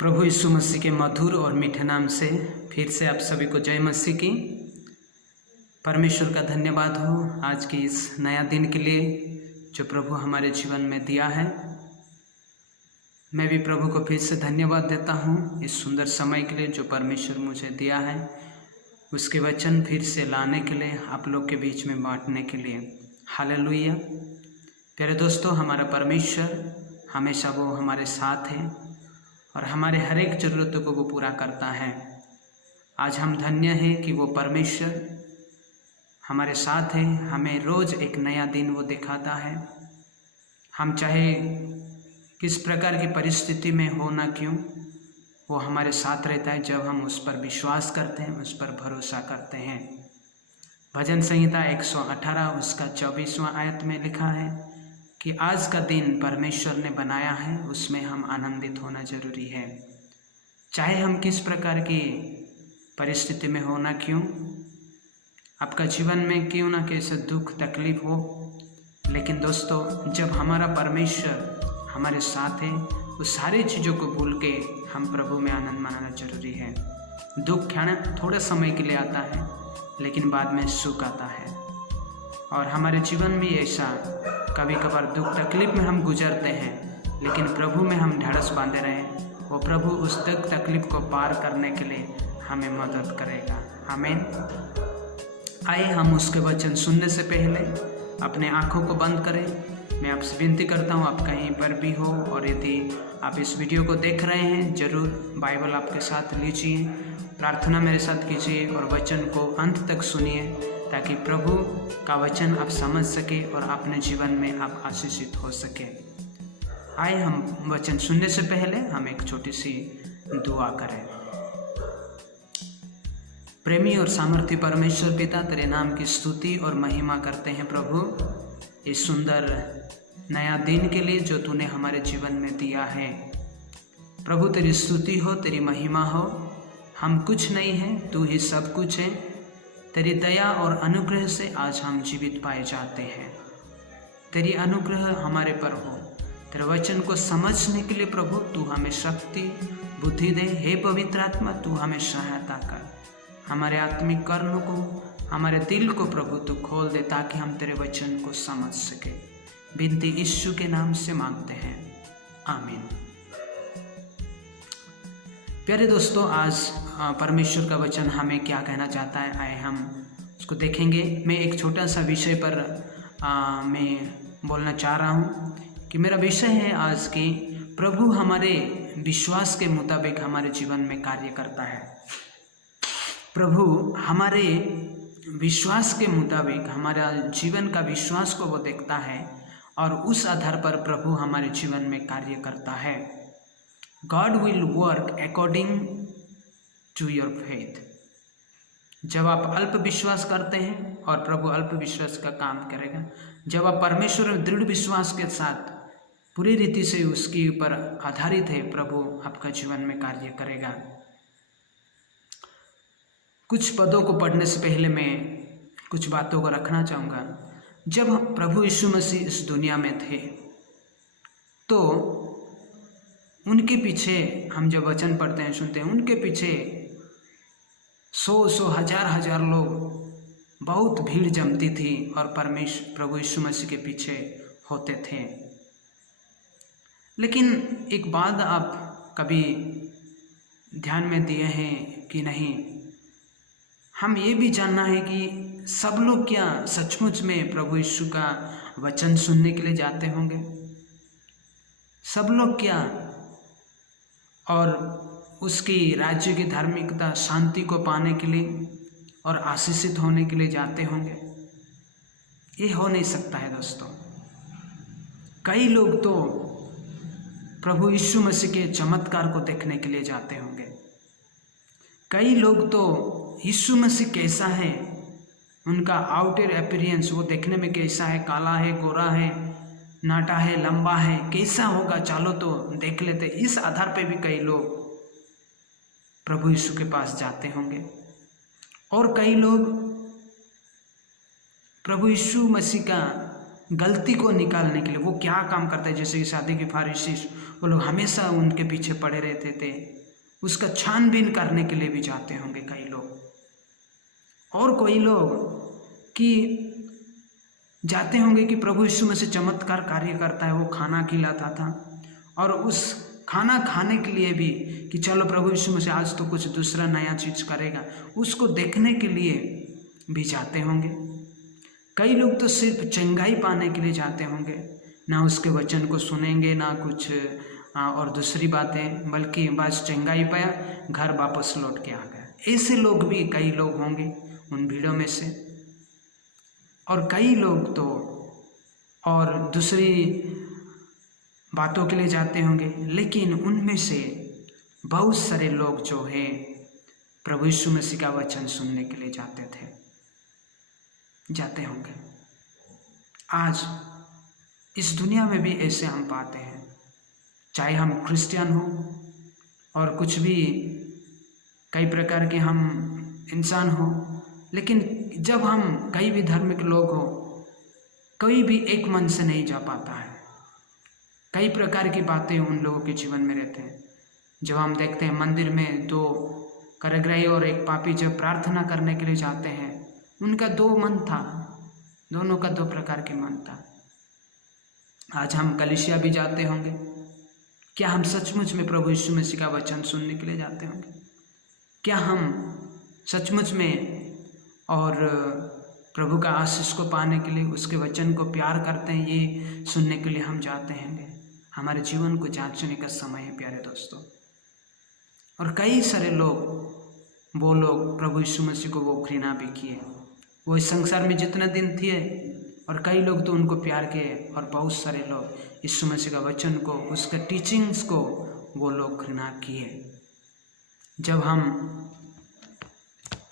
प्रभु यीशु मसीह के मधुर और मीठे नाम से फिर से आप सभी को जय मसीह की। परमेश्वर का धन्यवाद हो आज की इस नया दिन के लिए जो प्रभु हमारे जीवन में दिया है। मैं भी प्रभु को फिर से धन्यवाद देता हूँ इस सुंदर समय के लिए जो परमेश्वर मुझे दिया है, उसके वचन फिर से लाने के लिए, आप लोग के बीच में बांटने के लिए। हालेलुया। प्यारे दोस्तों, हमारा परमेश्वर हमेशा वो हमारे साथ है और हमारे हर एक ज़रूरतों को वो पूरा करता है। आज हम धन्य हैं कि वो परमेश्वर हमारे साथ है, हमें रोज़ एक नया दिन वो दिखाता है। हम चाहे किस प्रकार की परिस्थिति में हो ना क्यों, वो हमारे साथ रहता है जब हम उस पर विश्वास करते हैं, उस पर भरोसा करते हैं। भजन संहिता 118 उसका 24वां आयत में लिखा है कि आज का दिन परमेश्वर ने बनाया है, उसमें हम आनंदित होना जरूरी है। चाहे हम किस प्रकार की परिस्थिति में हो ना क्यों, आपका जीवन में क्यों ना कैसे दुख तकलीफ हो, लेकिन दोस्तों जब हमारा परमेश्वर हमारे साथ है, उस सारी चीज़ों को भूल के हम प्रभु में आनंद मनाना जरूरी है। दुख थोड़ा समय के लिए आता है, लेकिन बाद में सुख आता है। और हमारे जीवन भी ऐसा कभी कभार दुख तकलीफ में हम गुजरते हैं, लेकिन प्रभु में हम ढाढ़स बांधे रहें, वो प्रभु उस दुख तकलीफ को पार करने के लिए हमें मदद करेगा। आमीन। आइए हम उसके वचन सुनने से पहले अपने आँखों को बंद करें। मैं आपसे विनती करता हूँ, आप कहीं पर भी हो और यदि आप इस वीडियो को देख रहे हैं, ज़रूर बाइबल आपके साथ लीजिए, प्रार्थना मेरे साथ कीजिए और वचन को अंत तक सुनिए ताकि प्रभु का वचन आप समझ सके और अपने जीवन में आप आशीषित हो सके। आइए हम वचन सुनने से पहले हम एक छोटी सी दुआ करें। प्रेमी और सामर्थी परमेश्वर पिता, तेरे नाम की स्तुति और महिमा करते हैं प्रभु इस सुंदर नया दिन के लिए जो तूने हमारे जीवन में दिया है। प्रभु तेरी स्तुति हो, तेरी महिमा हो। हम कुछ नहीं हैं, तू ही सब कुछ है। तेरी दया और अनुग्रह से आज हम जीवित पाए जाते हैं। तेरी अनुग्रह हमारे पर हो। तेरे वचन को समझने के लिए प्रभु तू हमें शक्ति बुद्धि दे। हे पवित्र आत्मा, तू हमें सहायता कर। हमारे आत्मिक कर्म को, हमारे दिल को प्रभु तू खोल दे ताकि हम तेरे वचन को समझ सके। विनती यीशु के नाम से मांगते हैं, आमीन। प्यारे दोस्तों, आज परमेश्वर का वचन हमें क्या कहना चाहता है, आए हम उसको देखेंगे। मैं एक छोटा सा विषय पर मैं बोलना चाह रहा हूँ कि मेरा विषय है आज की प्रभु हमारे विश्वास के मुताबिक हमारे जीवन में कार्य करता है। प्रभु हमारे विश्वास के मुताबिक हमारा जीवन का विश्वास को वो देखता है और उस आधार पर प्रभु हमारे जीवन में कार्य करता है। God will work according to your faith। जब आप अल्प विश्वास करते हैं और प्रभु अल्प विश्वास का काम करेगा। जब आप परमेश्वर में दृढ़ विश्वास के साथ पूरी रीति से उसके ऊपर आधारित है, प्रभु आपका जीवन में कार्य करेगा। कुछ पदों को पढ़ने से पहले मैं कुछ बातों को रखना चाहूँगा। जब प्रभु यीशु मसीह इस दुनिया में थे तो उनके पीछे हम जब वचन पढ़ते हैं, सुनते हैं, उनके पीछे सौ हजार लोग, बहुत भीड़ जमती थी और प्रभु यीशु मसीह के पीछे होते थे। लेकिन एक बात आप कभी ध्यान में दिए हैं कि नहीं, हम ये भी जानना है कि सब लोग क्या सचमुच में प्रभु यीशु का वचन सुनने के लिए जाते होंगे? सब लोग क्या और उसकी राज्य की धार्मिकता शांति को पाने के लिए और आशीषित होने के लिए जाते होंगे? ये हो नहीं सकता है दोस्तों। कई लोग तो प्रभु यीशु मसीह के चमत्कार को देखने के लिए जाते होंगे। कई लोग तो यीशु मसीह कैसा है, उनका आउटर अपीयरेंस वो देखने में कैसा है, काला है, गोरा है, नाटा है, लंबा है, कैसा होगा, चलो तो देख लेते। इस आधार पे भी कई लोग प्रभु यीशु के पास जाते होंगे। और कई लोग प्रभु यीशु मसीह का गलती को निकालने के लिए वो क्या काम करता है, जैसे कि शादी के फारिसी वो लोग हमेशा उनके पीछे पड़े रहते थे, उसका छानबीन करने के लिए भी जाते होंगे कई लोग। और कोई लोग कि जाते होंगे कि प्रभु यीशु मसीह चमत्कार कार्य करता है, वो खाना खिलाता था, और उस खाना खाने के लिए भी कि चलो प्रभु यीशु मसीह आज तो कुछ दूसरा नया चीज़ करेगा, उसको देखने के लिए भी जाते होंगे। कई लोग तो सिर्फ चंगाई पाने के लिए जाते होंगे, ना उसके वचन को सुनेंगे ना कुछ और दूसरी बातें, बल्कि बस चंगाई पाया घर वापस लौट के आ गया। ऐसे लोग भी कई लोग होंगे उन भीड़ों में से। और कई लोग तो और दूसरी बातों के लिए जाते होंगे, लेकिन उनमें से बहुत सारे लोग जो है प्रभु यीशु मसीह का वचन सुनने के लिए जाते होंगे। आज इस दुनिया में भी ऐसे हम पाते हैं, चाहे हम क्रिश्चियन हो और कुछ भी कई प्रकार के हम इंसान हो, लेकिन जब हम कई भी धार्मिक लोग हो, कोई भी एक मन से नहीं जा पाता है। कई प्रकार की बातें उन लोगों के जीवन में रहते हैं। जब हम देखते हैं मंदिर में दो कारागृही और एक पापी जब प्रार्थना करने के लिए जाते हैं, उनका दो मन था, दोनों का दो प्रकार के मन था। आज हम कलीसिया भी जाते होंगे, क्या हम सचमुच में प्रभु यीशु मसीह का वचन सुनने के लिए जाते होंगे? क्या हम सचमुच में और प्रभु का आशीष को पाने के लिए, उसके वचन को प्यार करते हैं, ये सुनने के लिए हम जाते हैं? हमारे जीवन को जांचने का समय है प्यारे दोस्तों। और कई सारे लोग, वो लोग प्रभु यीशु मसीह को वो घृणा भी किए। वो इस संसार में जितने दिन थे, और कई लोग तो उनको प्यार किए, और बहुत सारे लोग यीशु मसीह का वचन को, उसके टीचिंग्स को वो लोग घृणा किए। जब हम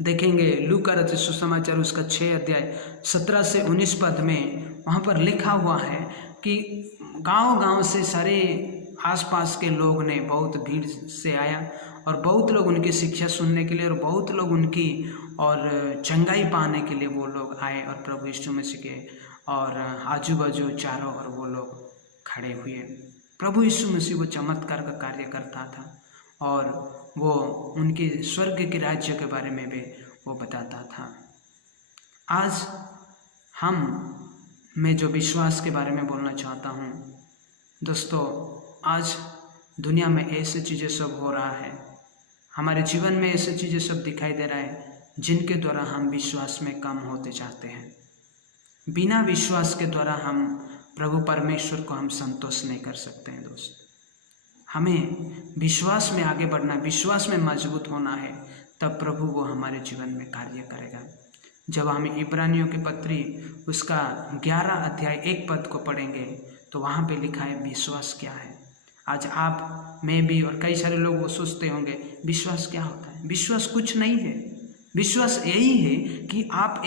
देखेंगे लूका रचित सुसमाचार उसका 6 अध्याय 17 से 19 पद में, वहाँ पर लिखा हुआ है कि गांव-गांव से सारे आसपास के लोग ने बहुत भीड़ से आया, और बहुत लोग उनकी शिक्षा सुनने के लिए, और बहुत लोग उनकी और चंगाई पाने के लिए वो लोग आए, और प्रभु यीशु मसीह के और आजू बाजू चारों ओर वो लोग खड़े हुए। प्रभु यीशु मसीह वो चमत्कार का कार्य करता था, और वो उनके स्वर्ग के राज्य के बारे में भी वो बताता था। आज मैं जो विश्वास के बारे में बोलना चाहता हूँ दोस्तों, आज दुनिया में ऐसी चीज़ें सब हो रहा है, हमारे जीवन में ऐसी चीज़ें सब दिखाई दे रहा है जिनके द्वारा हम विश्वास में कम होते जाते हैं। बिना विश्वास के द्वारा हम प्रभु परमेश्वर को हम संतोष नहीं कर सकते हैं दोस्त। हमें विश्वास में आगे बढ़ना, विश्वास में मजबूत होना है, तब प्रभु वो हमारे जीवन में कार्य करेगा। जब हम इब्रानियों की पत्री उसका 11 अध्याय 1 पद को पढ़ेंगे तो वहाँ पे लिखा है विश्वास क्या है। आज आप, मैं भी और कई सारे लोग वो सोचते होंगे विश्वास क्या होता है। विश्वास कुछ नहीं है। विश्वास यही है कि आप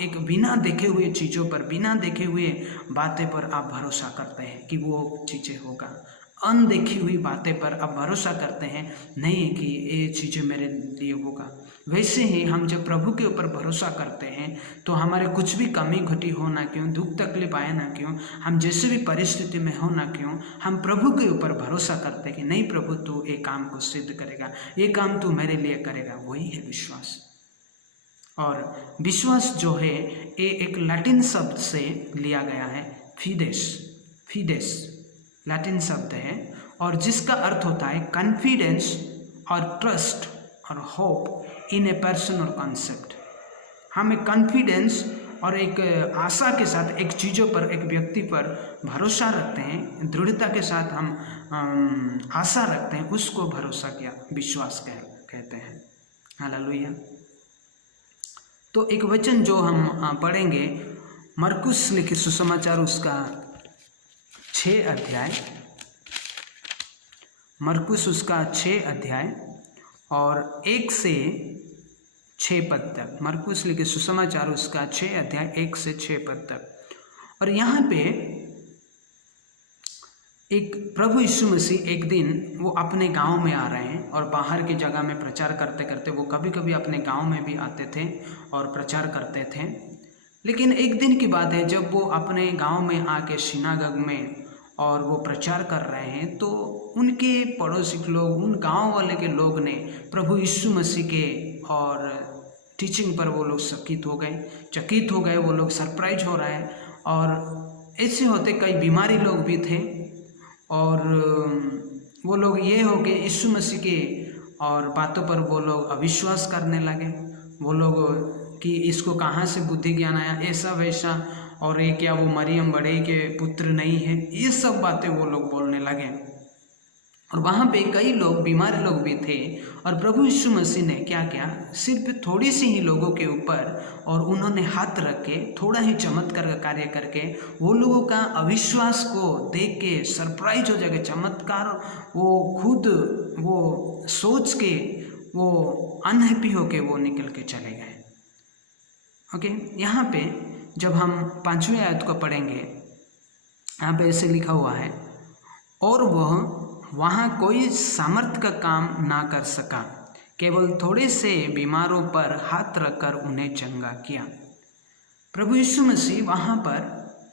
एक बिना देखे हुए चीज़ों पर, बिना देखे हुए बातें पर आप भरोसा करते हैं कि वो चीज़ें होगा। अनदेखी हुई बातें पर आप भरोसा करते हैं, नहीं कि ये चीज़ें मेरे लिए होगा। वैसे ही हम जब प्रभु के ऊपर भरोसा करते हैं तो हमारे कुछ भी कमी घटी हो ना क्यों, दुख तकलीफ आए ना क्यों, हम जैसे भी परिस्थिति में हो ना क्यों, हम प्रभु के ऊपर भरोसा करते हैं कि नहीं प्रभु तू ये काम को सिद्ध करेगा, ये काम तू मेरे लिए करेगा। वही है विश्वास। और विश्वास जो है ये एक लैटिन शब्द से लिया गया है, फिदेस लैटिन शब्द है, और जिसका अर्थ होता है कॉन्फिडेंस और ट्रस्ट और होप इन ए पर्सन और कॉन्सेप्ट। हम एक कॉन्फिडेंस और एक आशा के साथ एक चीज़ों पर, एक व्यक्ति पर भरोसा रखते हैं, दृढ़ता के साथ हम आशा रखते हैं, उसको भरोसा किया विश्वास कहते हैं। हालेलुया। तो एक वचन जो हम पढ़ेंगे, मरकुस लिखित सुसमाचार उसका 6 अध्याय, मरकुस उसका 6 अध्याय और 1 से 6 पद तक। मरकुस लिखित सुसमाचार उसका 6 अध्याय 1 से 6 पद तक। और यहाँ पे एक प्रभु यीशु मसीह एक दिन वो अपने गांव में आ रहे हैं, और बाहर की जगह में प्रचार करते करते वो कभी कभी अपने गांव में भी आते थे और प्रचार करते थे। लेकिन एक दिन की बात है, जब वो अपने गांव में आके सिनागोग में और वो प्रचार कर रहे हैं, तो उनके पड़ोसी लोग, उन गांव वाले के लोग ने प्रभु यीशु मसीह के और टीचिंग पर वो लोग चकित हो गए। वो लोग सरप्राइज हो रहा है। और ऐसे होते कई बीमारी लोग भी थे, और वो लोग ये हो गए यीशु मसीह के और बातों पर वो लोग अविश्वास करने लगे। वो लोग कि इसको कहाँ से बुद्धि ज्ञान आया, ऐसा वैसा, और ये क्या वो मरियम बड़े के पुत्र नहीं है, ये सब बातें वो लोग बोलने लगे। और वहाँ पे कई लोग बीमार लोग भी थे, और प्रभु यीशु मसीह ने क्या किया, सिर्फ थोड़ी सी ही लोगों के ऊपर और उन्होंने हाथ रख के थोड़ा ही चमत्कार का कार्य करके वो लोगों का अविश्वास को देख के सरप्राइज हो जाएगा। चमत्कार वो खुद वो सोच के वो अनहैप्पी होके वो निकल के चले गए। ओके, यहाँ पे जब हम 5वीं आयत को पढ़ेंगे, यहाँ पे ऐसे लिखा हुआ है, और वह वहाँ कोई सामर्थ का काम ना कर सका, केवल थोड़े से बीमारों पर हाथ रखकर उन्हें चंगा किया। प्रभु यीशु मसीह वहाँ पर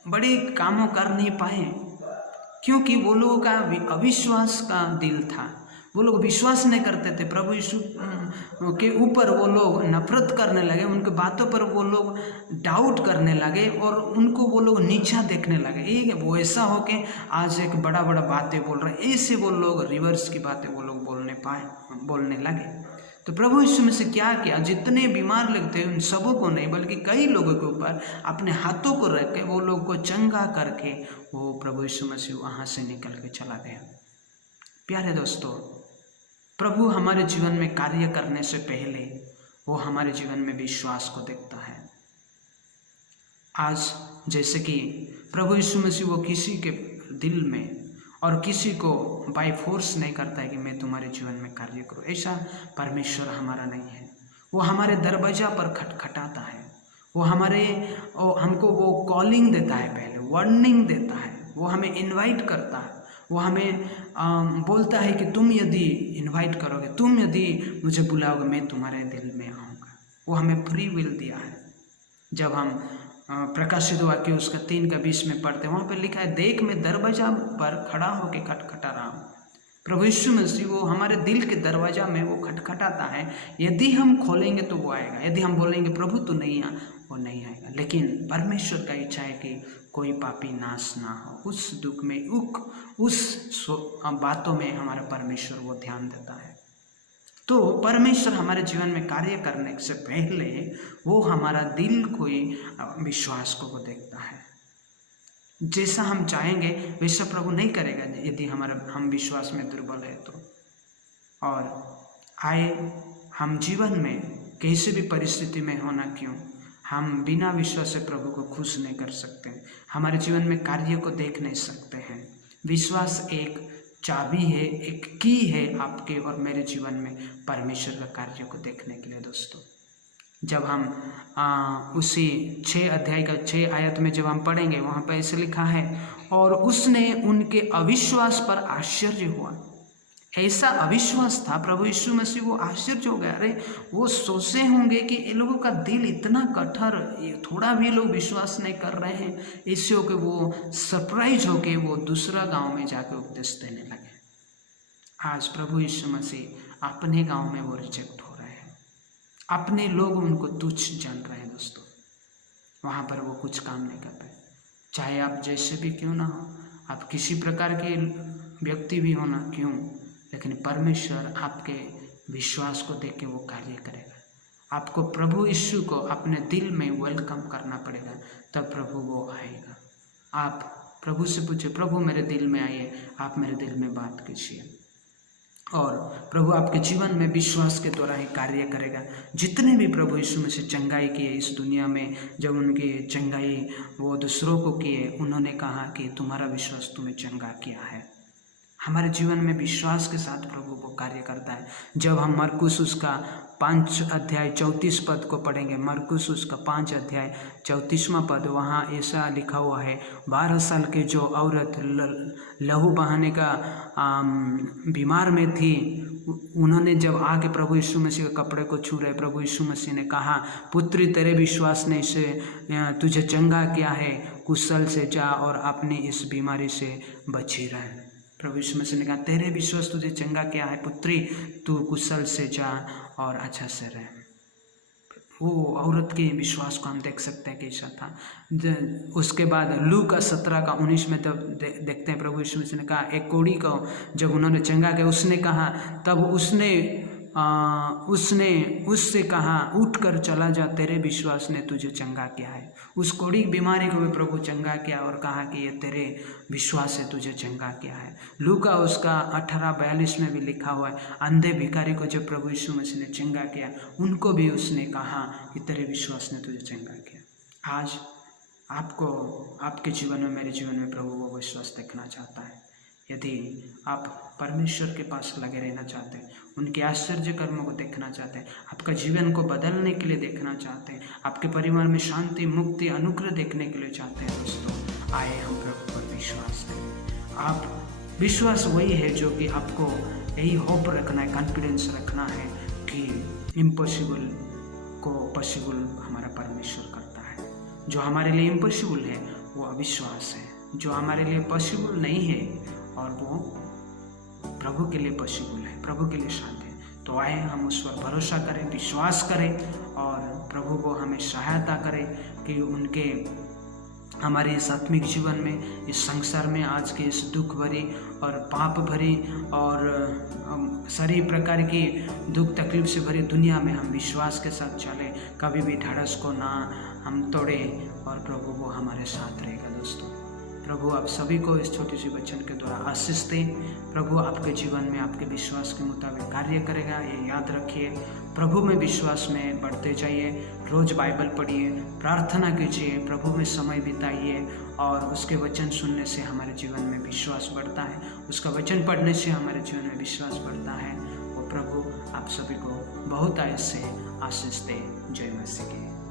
बड़े कामों कर नहीं पाए, क्योंकि वो लोगों का अविश्वास का दिल था। वो लोग विश्वास नहीं करते थे। प्रभु यीशु के ऊपर वो लोग नफरत करने लगे, उनके बातों पर वो लोग डाउट करने लगे, और उनको वो लोग नीचा देखने लगे। ये वो ऐसा हो के आज एक बड़ा बड़ा बातें बोल रहे, ऐसे वो लोग रिवर्स की बातें वो लोग बोलने लगे। तो प्रभु यीशु में से क्या किया, जितने बीमार लोग थे उन सबों को नहीं, बल्कि कई लोगों के ऊपर अपने हाथों को रख के वो लोग को चंगा करके वो प्रभु यीशु मसीह वहाँ से निकल के चला गया। प्यारे दोस्तों, प्रभु हमारे जीवन में कार्य करने से पहले वो हमारे जीवन में विश्वास को देखता है। आज जैसे कि प्रभु यीशु मसीह वो किसी के दिल में और किसी को बाय फोर्स नहीं करता है कि मैं तुम्हारे जीवन में कार्य करूँ, ऐसा परमेश्वर हमारा नहीं है। वो हमारे दरवाजा पर खटखटाता है, वो हमको वो कॉलिंग देता है, पहले वार्निंग देता है, वो हमें इनवाइट करता है, वो हमें बोलता है कि तुम यदि इनवाइट करोगे, तुम यदि मुझे बुलाओगे, मैं तुम्हारे दिल में आऊँगा। वो हमें फ्री विल दिया है। जब हम प्रकाशित वाक्य उसका 3:20 में पढ़ते हैं, वहाँ पर लिखा है, देख मैं दरवाजा पर खड़ा होकर खटखटा रहा हूँ। प्रभु यीशु मसीह वो हमारे दिल के दरवाजा में वो खटखटाता है। यदि हम खोलेंगे तो वो आएगा, यदि हम बोलेंगे प्रभु तू नहीं आ, वो नहीं आएगा। लेकिन परमेश्वर का इच्छा है कि कोई पापी नाश ना हो। उस दुख में उस बातों में हमारा परमेश्वर वो ध्यान देता है। तो परमेश्वर हमारे जीवन में कार्य करने से पहले वो हमारा दिल को विश्वास को देखता है। जैसा हम चाहेंगे वैसा प्रभु नहीं करेगा यदि हम विश्वास में दुर्बल है तो। और हम जीवन में कैसे भी परिस्थिति में होना क्यों, हम बिना विश्वास से प्रभु को खुश नहीं कर सकते, हमारे जीवन में कार्य को देख नहीं सकते हैं। विश्वास एक चाबी है, एक की है आपके और मेरे जीवन में परमेश्वर का कार्य को देखने के लिए। दोस्तों, जब हम उसी 6 अध्याय का 6 आयत में जब हम पढ़ेंगे, वहाँ पर ऐसे लिखा है, और उसने उनके अविश्वास पर आश्चर्य हुआ। ऐसा अविश्वास था प्रभु यीशु मसीह, वो आश्चर्य हो गया। अरे वो सोचे होंगे कि ये लोगों का दिल इतना कठोर, थोड़ा भी लोग विश्वास नहीं कर रहे हैं। इससे होकर वो सरप्राइज होके वो दूसरा गांव में जाकर उपदेश देने लगे। आज प्रभु यीशु मसीह अपने गांव में वो रिजेक्ट हो रहे हैं, अपने लोग उनको तुच्छ जान रहे हैं। दोस्तों, वहाँ पर वो कुछ काम नहीं कर पाए। चाहे आप जैसे भी क्यों ना हो, आप किसी प्रकार के व्यक्ति भी हो ना क्यों, लेकिन परमेश्वर आपके विश्वास को देख के वो कार्य करेगा। आपको प्रभु यीशु को अपने दिल में वेलकम करना पड़ेगा, तब प्रभु वो आएगा। आप प्रभु से पूछे, प्रभु मेरे दिल में आइए, आप मेरे दिल में बात कीजिए, और प्रभु आपके जीवन में विश्वास के द्वारा ही कार्य करेगा। जितने भी प्रभु यीशु में से चंगाई किए इस दुनिया में, जब उनकी चंगाई वो दूसरों को किए, उन्होंने कहा कि तुम्हारा विश्वास तुम्हें चंगा किया है। हमारे जीवन में विश्वास के साथ प्रभु वो कार्य करता है। जब हम मरकुस उसका 5 अध्याय 34 पद को पढ़ेंगे, मरकुस उसका 5 अध्याय 34वां पद, वहाँ ऐसा लिखा हुआ है, 12 साल की जो औरत लहू बहाने का बीमार में थी, उन्होंने जब आके प्रभु यीशु मसीह के कपड़े को छू रहे, प्रभु यीशु मसीह ने कहा, पुत्री तेरे विश्वास ने इसे तुझे चंगा किया है, कुशल से जा और अपनी इस बीमारी से बची रहे। प्रभु यीशु मसीह ने कहा, तेरे विश्वास तुझे चंगा किया है पुत्री, तू कुशल से जा और अच्छा से रहे। वो औरत के विश्वास को हम देख सकते हैं कैसा था। उसके बाद लूका 17:19 में तब देखते हैं प्रभु यीशु मसीह ने कहा, एक कोढ़ी को जब उन्होंने चंगा किया, उसने कहा, तब उसने उससे कहा, उठ कर चला जा, तेरे विश्वास ने तुझे चंगा किया है। उस कोढ़ी बीमारी को भी प्रभु चंगा किया और कहा कि ये तेरे विश्वास से तुझे चंगा किया है। लूका उसका 18:42 में भी लिखा हुआ है, अंधे भिखारी को जब प्रभु यीशु मसीह ने चंगा किया, उनको भी उसने कहा कि तेरे विश्वास ने तुझे चंगा किया। आज आपको, आपके जीवन में, मेरे जीवन में प्रभु वो विश्वास देखना चाहता है। यदि आप परमेश्वर के पास लगे रहना चाहते हैं, उनके आश्चर्य कर्मों को देखना चाहते हैं, आपका जीवन को बदलने के लिए देखना चाहते हैं, आपके परिवार में शांति, मुक्ति, अनुग्रह देखने के लिए चाहते हैं, दोस्तों आए हम प्रभु पर विश्वास करें। आप विश्वास वही है जो कि आपको यही होप रखना है, कॉन्फिडेंस रखना है कि इम्पॉसिबल को पॉसिबल हमारा परमेश्वर करता है। जो हमारे लिए इम्पॉसिबल है वो अविश्वास है, जो हमारे लिए पॉसिबल नहीं है और वो प्रभु के लिए पॉसिबल है, प्रभु के लिए शांति है। तो आए हम उस पर भरोसा करें, विश्वास करें और प्रभु को हमें सहायता करें कि उनके हमारे इस आत्मिक जीवन में, इस संसार में, आज के इस दुख भरी और पाप भरी और सारी प्रकार की दुख तकलीफ से भरी दुनिया में हम विश्वास के साथ चलें, कभी भी ढाढ़स को ना हम तोड़े और प्रभु वो हमारे साथ रहेगा। दोस्तों प्रभु आप सभी को इस छोटी सी वचन के द्वारा आशीष दें। प्रभु आपके जीवन में आपके विश्वास के मुताबिक कार्य करेगा, ये याद रखिए। प्रभु में विश्वास में बढ़ते जाइए, रोज़ बाइबल पढ़िए, प्रार्थना कीजिए, प्रभु में समय बिताइए और उसके वचन सुनने से हमारे जीवन में विश्वास बढ़ता है, उसका वचन पढ़ने से हमारे जीवन में विश्वास बढ़ता है। वो प्रभु आप सभी को बहुत आयु से आशीष दे। जय मसीह की।